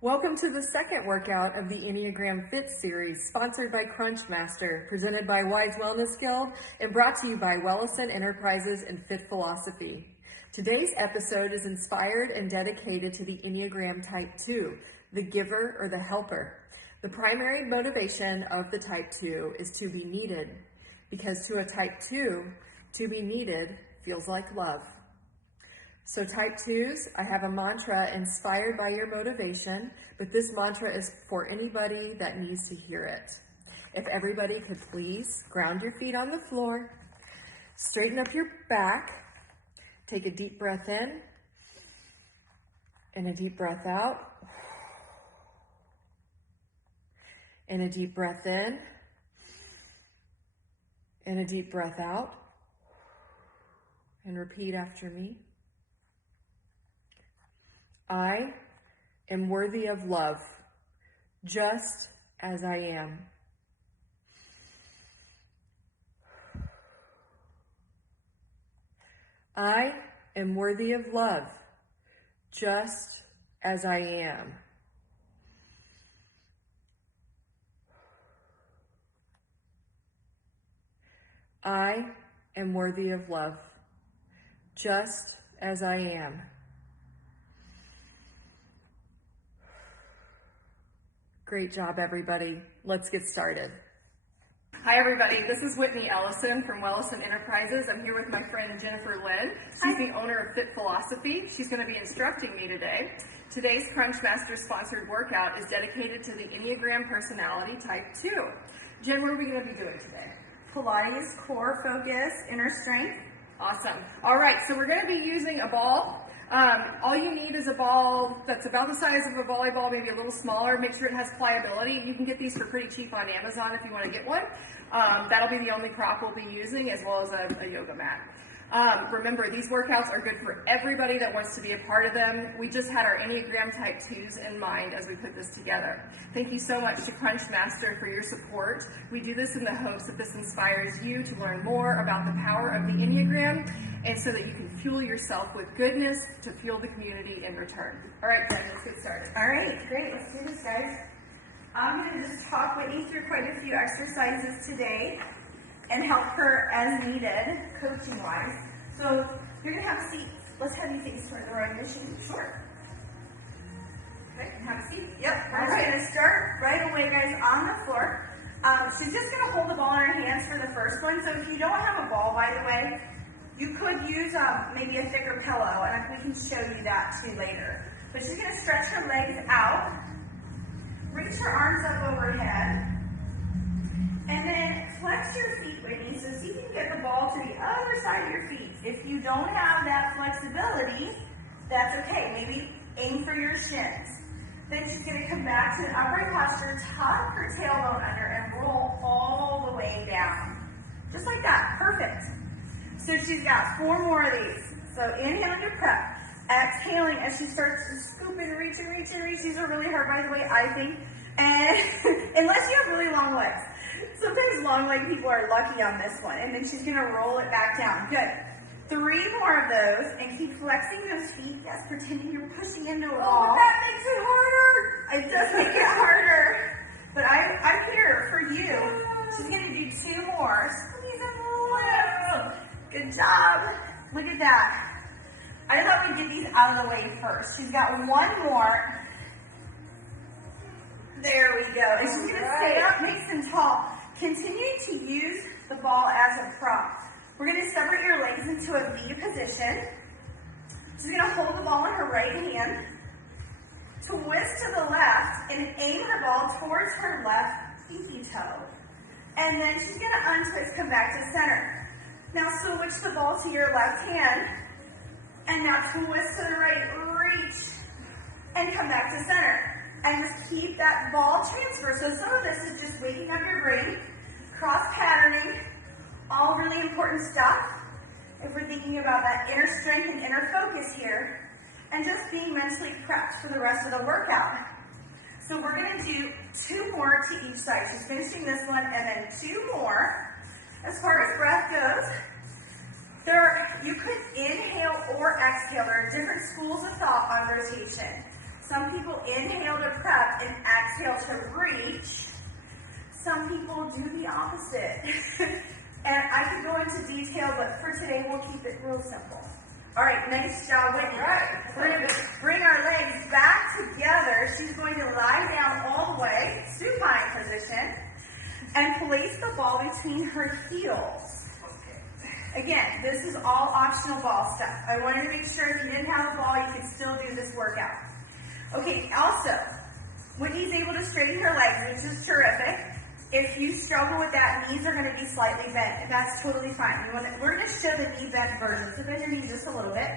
Welcome to the second workout of the Enneagram Fit series, sponsored by Crunchmaster, presented by Wise Wellness Guild, and brought to you by Wellison Enterprises and Fit Philosophy. Today's episode is inspired and dedicated to the Enneagram Type 2, the giver or the helper. The primary motivation of the Type 2 is to be needed, because to a Type 2, to be needed feels like love. So Type 2s, I have a mantra inspired by your motivation, but this mantra is for anybody that needs to hear it. If everybody could please ground your feet on the floor, straighten up your back, take a deep breath in, and a deep breath out, and a deep breath in, and a deep breath out, and repeat after me. I am worthy of love, just as I am. I am worthy of love, just as I am. I am worthy of love, just as I am. Great job, everybody. Let's get started. Hi, everybody. This is Whitney Ellison from Wellison Enterprises. I'm here with my friend Jennifer Lynn. She's the owner of Fit Philosophy. She's going to be instructing me today. Today's Crunchmaster sponsored workout is dedicated to the Enneagram personality type 2. Jen, what are we going to be doing today? Pilates, core focus, inner strength. Awesome. All right, so we're going to be using a ball. All you need is a ball that's about the size of a volleyball, maybe a little smaller. Make sure it has pliability. You can get these for pretty cheap on Amazon if you want to get one. That'll be the only prop we'll be using, as well as a yoga mat. Remember, these workouts are good for everybody that wants to be a part of them. We just had our Enneagram Type 2s in mind as we put this together. Thank you so much to Crunchmaster for your support. We do this in the hopes that this inspires you to learn more about the power of the Enneagram, and so that you can fuel yourself with goodness to fuel the community in return. All right, Jen, let's get started. All right, great. Let's do this, guys. I'm going to just talk Whitney through quite a few exercises today and help her as needed, coaching-wise. So you're going to have a seat. Let's have you face toward the right machine. Sure. Okay, have a seat. Yep. We're just going to start right away, guys, on the floor. She's just going to hold the ball in her hands for the first one. So if you don't have a ball, by the way, you could use maybe a thicker pillow, and we can show you that too later. But she's going to stretch her legs out, reach her arms up overhead, and then flex your feet, Whitney, so you can get the ball to the other side of your feet. If you don't have that flexibility, that's okay. Maybe aim for your shins. Then she's going to come back to an upright posture, tuck her tailbone under, and roll all the way down. Just like that. Perfect. So she's got 4 more of these. So inhale into prep. Exhaling as she starts to scoop and reach and reach and reach. These are really hard, by the way, I think. And unless you have really long legs. Sometimes long leg people are lucky on this one. And then she's going to roll it back down. Good. 3 more of those. And keep flexing those feet. Yes, pretending you're pushing into a wall. Oh, but that makes it harder. It does make it harder. But I'm here for you. She's going to do 2 more. Squeeze and lift. Good job. Look at that. I thought we'd get these out of the way first. She's got 1 more. There we go. And she's going to stay up nice and tall. Continue to use the ball as a prop. We're going to separate your legs into a V position. She's going to hold the ball in her right hand, twist to the left, and aim the ball towards her left pinky toe. And then she's going to untwist, come back to center. Now switch the ball to your left hand, and now twist to the right, reach, and come back to center. And just keep that ball transfer. So some of this is just waking up your brain, cross-patterning, all really important stuff if we're thinking about that inner strength and inner focus here, and just being mentally prepped for the rest of the workout. So we're going to do 2 more to each side. She's finishing this one, and then 2 more. As far as breath goes, you could inhale or exhale. There are different schools of thought on rotation. Some people inhale to prep and exhale to reach. Some people do the opposite. And I could go into detail, but for today, we'll keep it real simple. All right, nice job, Whitney. Right. We're going to bring our legs back together. She's going to lie down all the way, supine position, and place the ball between her heels. Again, this is all optional ball stuff. I wanted to make sure if you didn't have a ball, you could still do this workout. Okay, also, Whitney's able to straighten her legs, which is terrific. If you struggle with that, knees are going to be slightly bent. That's totally fine. We're going to show the knee bent version. So bend your knees just a little bit.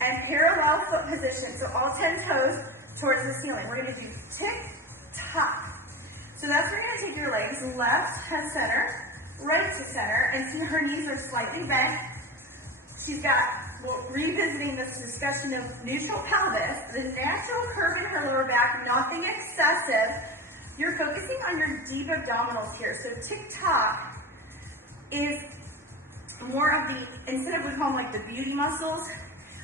And parallel foot position. So all 10 toes towards the ceiling. We're going to do tick, tock. So that's where you're going to take your legs left to center, right to center. And see her knees are slightly bent. She's got, well, revisiting this discussion of neutral pelvis, the natural curve in her lower back, nothing excessive. You're focusing on your deep abdominals here. So tick-tock is more of the, instead of we call them like the beauty muscles,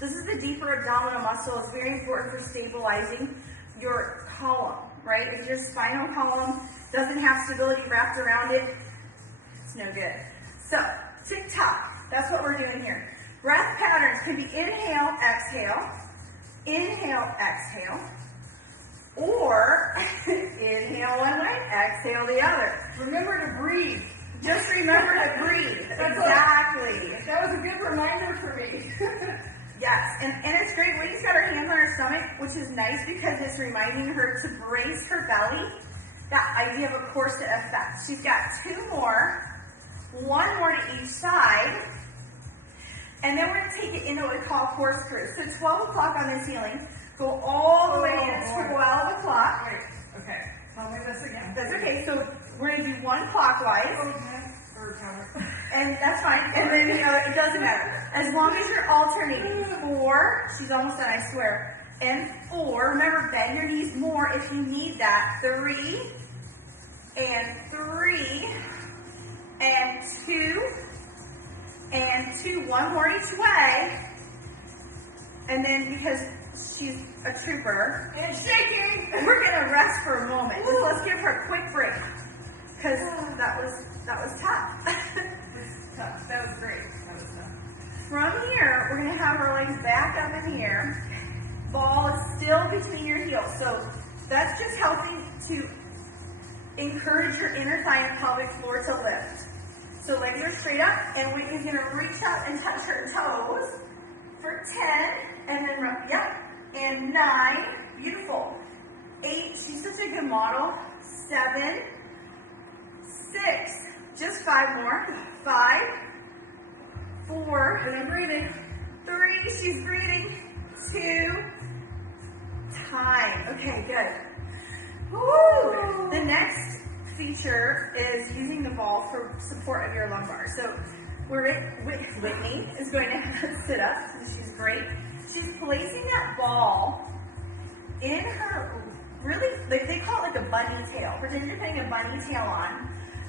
this is the deeper abdominal muscle. It's very important for stabilizing your column, right? If your spinal column doesn't have stability wrapped around it, it's no good. So tick-tock, that's what we're doing here. Breath patterns can be inhale, exhale, or inhale one way, exhale the other. Remember to breathe. Just remember to breathe. Exactly. That was a good reminder for me. Yes, and it's great. Whitney's got her hands on her stomach, which is nice because it's reminding her to brace her belly. That idea of a corset effect. She's got two more, one more to each side. And then we're going to take it into what we call corkscrew. So 12 o'clock on the ceiling. Go all the way to 12 o'clock. Wait, okay. Tell me this again. That's okay. So we're going to do one clockwise. And that's fine. And then it doesn't matter. As long as you're alternating. 4. She's almost done, I swear. And 4. Remember, bend your knees more if you need that. 3. And 3. And 2. And 2. One more each way. And then because she's a trooper, And shaking. we're gonna rest for a moment. Let's give her a quick break, because that was tough. That was great. That was tough. From here, we're gonna have our legs back up in here. Ball is still between your heels, so that's just helping to encourage your inner thigh and pelvic floor to lift. So legs are straight up, and Whitney's gonna reach out and touch her toes for 10, and then and 9, beautiful. 8, she's such a good model. 7, 6, just 5 more. 5, 4, And I'm breathing. 3, she's breathing. 2, time. Okay, good. Woo! The next feature is using the ball for support of your lumbar. So Whitney is going to sit up. She's great. She's placing that ball in her, really, they call it like a bunny tail. Pretend you're putting a bunny tail on.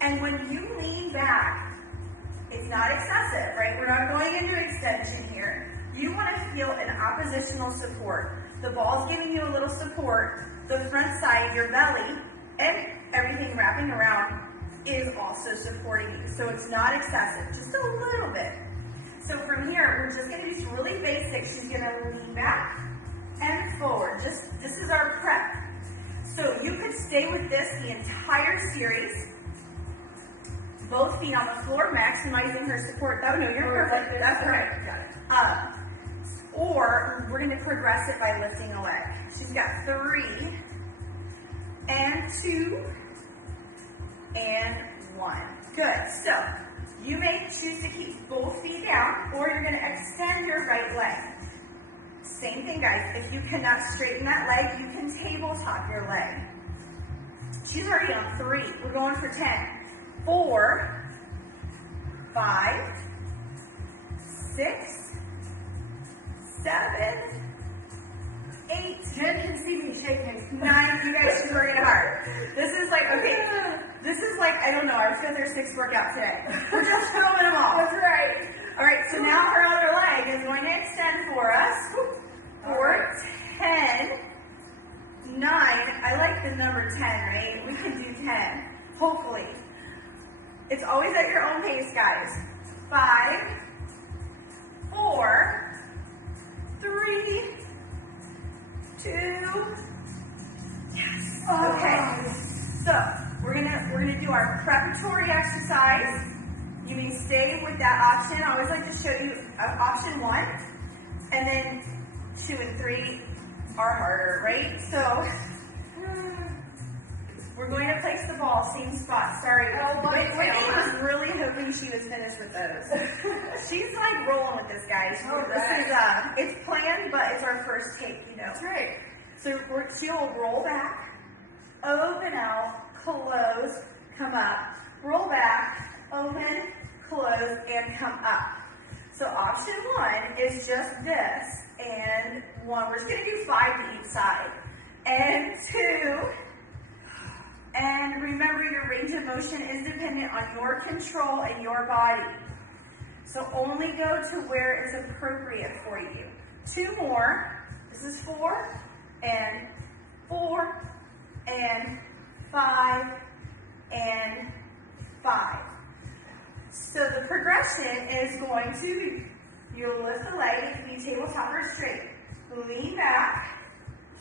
And when you lean back, it's not excessive, right? We're not going into extension here. You want to feel an oppositional support. The ball's giving you a little support. The front side, your belly, and everything wrapping around is also supporting you. So it's not excessive, just a little bit. So from here, we're just going to be really basic. She's going to lean back and forward. This is our prep. So you could stay with this the entire series. Both feet on the floor, maximizing her support. Oh no, you're perfect. That's perfect. Got it. Or we're going to progress it by lifting a leg. She's got 3 and 2 and 1. Good. So you may choose to keep both feet down, or you're going to extend your right leg. Same thing, guys. If you cannot straighten that leg, you can tabletop your leg. She's already on 3. We're going for 10. 4, 5, 6, 7, 8. Jen can see me shaking. 9. You guys, she's working hard. This is like, okay, this is like, I don't know, I was going through 6 workout today. We're just filming them all. That's right. All right, so now her other leg is going to extend for us for 10. 9, I like the number 10, right? We can do 10, hopefully. It's always at your own pace, guys. 5, 4, 3, 2, yes. Okay, so we're gonna do our preparatory exercise. You may stay with that option. I always like to show you option 1, and then 2 and 3 are harder, right? So we're going to place the ball, same spot. Sorry, Whitney was really hoping she was finished with those. She's like rolling with this, guys. This is it's planned, but it's our first take, you know. That's right. So she'll roll back, open out, close, come up, roll back, open, close, and come up. So option 1 is just this, and 1. We're just gonna do 5 to each side, and 2. And remember, your range of motion is dependent on your control and your body. So only go to where it's appropriate for you. 2 more. This is 4, and 4, and 5, and 5. So the progression is going to be, you'll lift the leg, it can be tabletop or straight. Lean back,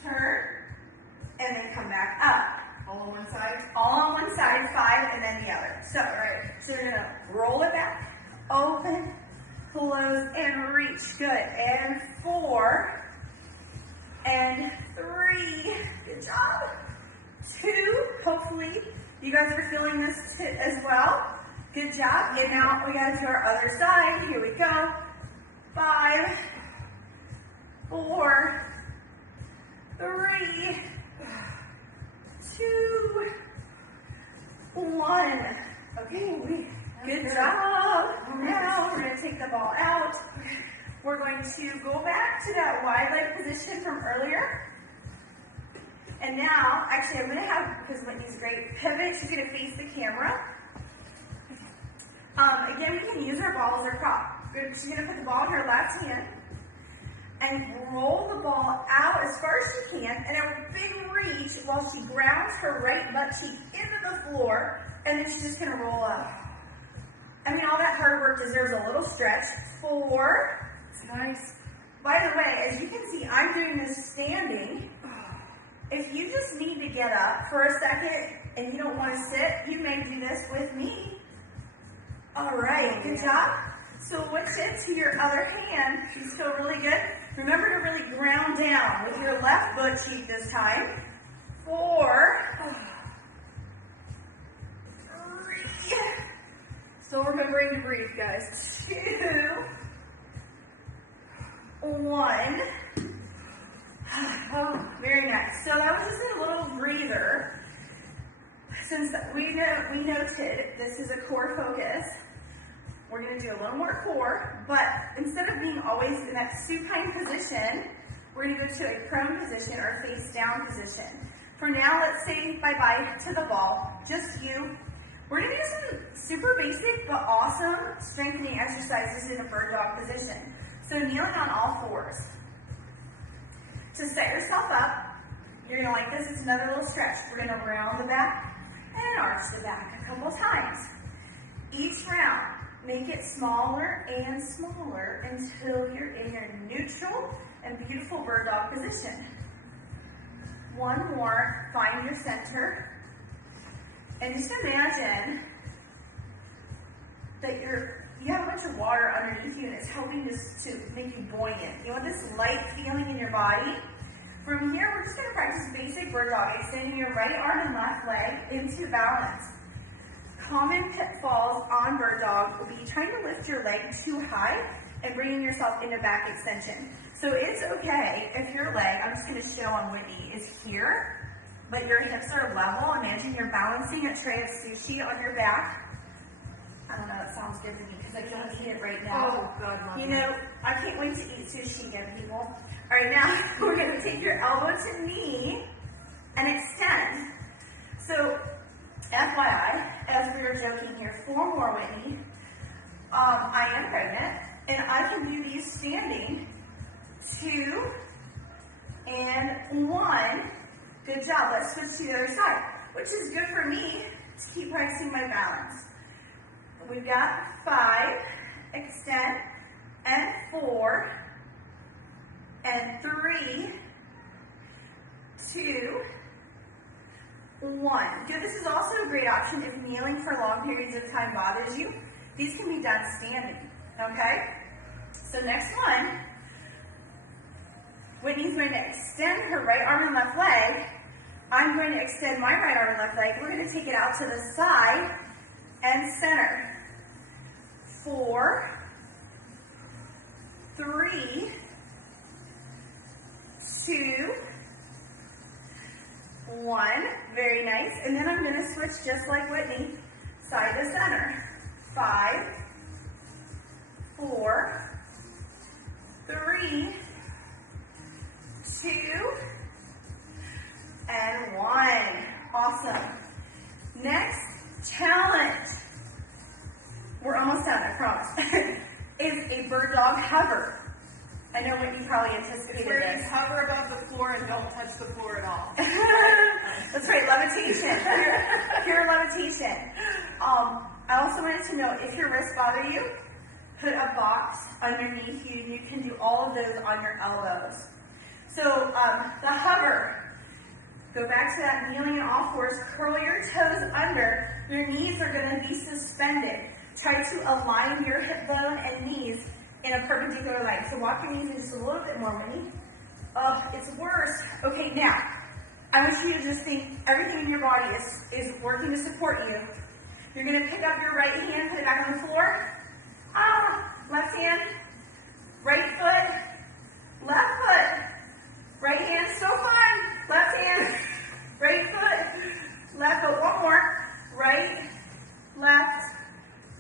turn, and then come back up. All on one side? All on one side, 5, and then the other. So, so you're gonna roll it back, open, close, and reach. Good. And 4, and 3. Good job. 2. Hopefully, you guys are feeling this as well. Good job. And now we gotta do our other side. Here we go. 5, 4, 3, 2, 1. Okay, good job. Now we're going to take the ball out. We're going to go back to that wide leg position from earlier. And now, actually, I'm going to have, because Whitney's great, pivot. She's going to face the camera. Again, we can use our ball as our prop. She's going to put the ball in her left hand and roll the ball out as far as she can, and a big reach while she grounds her right butt cheek into the floor, and then she's just going to roll up. I mean, all that hard work deserves a little stretch. 4. It's nice. By the way, as you can see, I'm doing this standing. If you just need to get up for a second and you don't want to sit, you may do this with me. All right, good job. Switch it to your other hand. She's still really good. Remember to really ground down with your left butt cheek this time. 4, 3. Still remembering to breathe, guys. 2, 1. Oh, very nice. So that was just a little breather. Since we noted this is a core focus, we're going to do a little more core, but instead of being always in that supine position, we're going to go to a prone position or face down position. For now, let's say bye-bye to the ball, just you. We're going to do some super basic but awesome strengthening exercises in a bird dog position. So kneeling on all 4s. To set yourself up, you're going to like this. It's another little stretch. We're going to round the back and arch the back a couple times. Each round, make it smaller and smaller until you're in your neutral and beautiful bird dog position. 1 more, find your center. And just imagine that you have a bunch of water underneath you and it's helping just to make you buoyant. You want this light feeling in your body. From here, we're just going to practice basic bird dog, extending your right arm and left leg into balance. Common pitfalls on bird dog will be trying to lift your leg too high and bringing yourself into back extension. So it's okay if your leg, I'm just going to show on Whitney, is here, but your hips are level. Imagine you're balancing a tray of sushi on your back. I don't know, it sounds good to me because I can't eat it right now. Oh, God, Mom. You know, I can't wait to eat sushi again, people. All right, now we're going to take your elbow to knee and extend. So, FYI, as we were joking here, 4 more, Whitney. I am pregnant, and I can do these standing. 2 and 1. Good job. Let's switch to the other side, which is good for me to keep practicing my balance. We've got 5, extend, and 4, and 3, 2, 1. Good. This is also a great option if kneeling for long periods of time bothers you. These can be done standing, okay? So next one, Whitney's going to extend her right arm and left leg. I'm going to extend my right arm and left leg. We're going to take it out to the side and center. 4, 3, 2, 1. Very nice. And then I'm going to switch just like Whitney, side to center. 5, 4, 3, 2, and 1. Awesome. Next challenge, we're almost done, I promise, is a bird dog hover. I know Whitney probably anticipated Where this. you hover above the floor and don't touch the floor at all. That's right, levitation, pure levitation. I also wanted to know, if your wrists bother you, put a box underneath you. You can do all of those on your elbows. So the hover, go back to that kneeling on all fours, curl your toes under, your knees are going to be suspended. Try to align your hip bone and knees in a perpendicular line. So walk your knees in just a little bit more, Winnie. Oh, it's worse. Okay, now, I want you to just think everything in your body is working to support you. You're going to pick up your right hand, put it back on the floor. Left hand, right foot, left foot. Right hand, so fine. Left hand, right foot, left foot. One more. Right, left,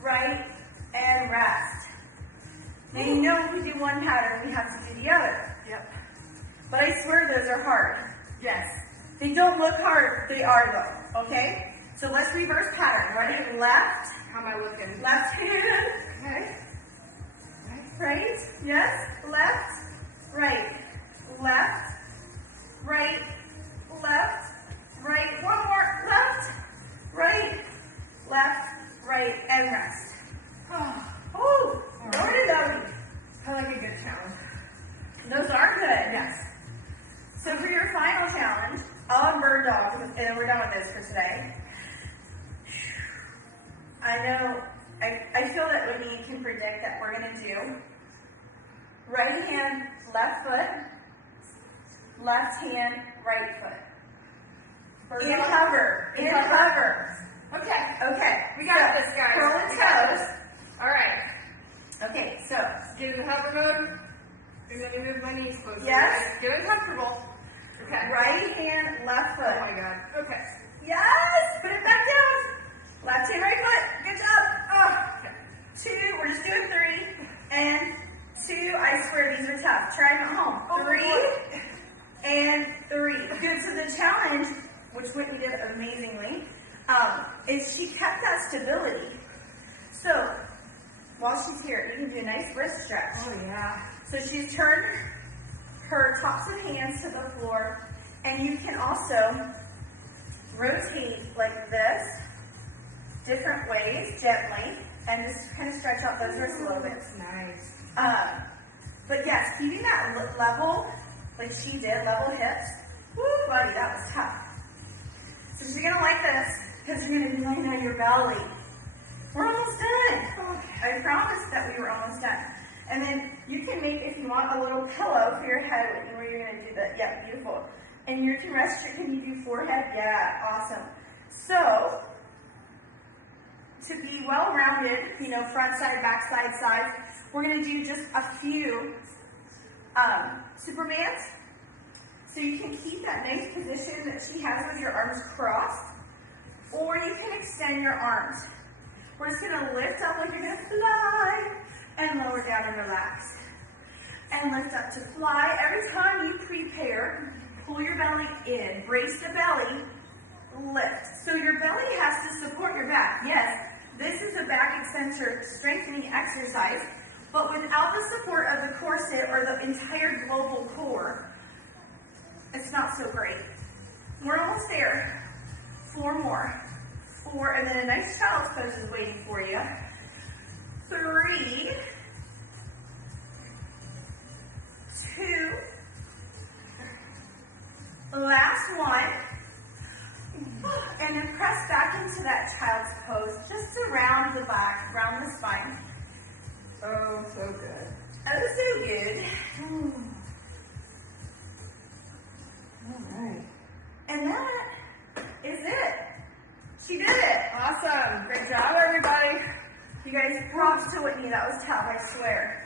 right, and rest. Now you know if we do one pattern, we have to do the other. Yep. But I swear those are hard. Yes. They don't look hard, they are though, okay? So let's reverse pattern. Ready? Left, How am I looking? left hand, Okay. right, yes, left, right, left, right, left, right, one more, left, right, and rest. Oh, where did that be? I like a good challenge. Those are good, yes. So for your final challenge, I'll have bird dogs, and we're done with this for today. I know, I feel that Whitney can predict that we're going to do right hand, left foot, left hand, right foot. Bird In dog? hover, in hover. hover. Okay. Okay, We got this, guys. Curl the We got toes. this. All right. Okay, so Get in hover mode. And then move my knees closer. Yes. Get uncomfortable. Okay. right hand, left foot. Oh my God. Okay. Yes, put it back down. Left hand, right foot. Good job. Okay. 2, we're just doing 3, and 2, I swear these are tough. Try them at home. Oh, 3, boy. and 3. Good, so the challenge, which Whitney did amazingly, is she kept that stability. So, while she's here, you can do a nice wrist stretch. Oh yeah. So she's turned her tops of hands to the floor, and you can also rotate like this, different ways, gently, and just kind of stretch out those wrists a little bit. That's nice. But yes, keeping that level, like she did, level hips. Woo, buddy, that was tough. So you're gonna like this, because you're gonna be laying on your belly. We're almost done. I promised that we were almost done. And then you can make, if you want, a little pillow for your head where you're gonna do that. Yeah, beautiful. And you can rest your, can you do forehead? Yeah, awesome. So, to be well-rounded, you know, front side, back side, sides, we're going to do just a few Supermans. So you can keep that nice position that she has with your arms crossed, or you can extend your arms. We're just going to lift up like you're going to fly, and lower down and relax. And lift up to fly. Every time you prepare, pull your belly in, brace the belly, lift. So your belly has to support your back. Yes, this is a back extensor strengthening exercise, but without the support of the corset or the entire global core, it's not so great. We're almost there. 4 more. 4, and then a nice child's pose is waiting for you. 3, 2, last one, and then press back into that child's pose, just around the back, around the spine. Oh, so good. Oh, so good. All right. And that is it. She did it. Awesome. Great job, everybody. You guys, props to Whitney. That was tough, I swear.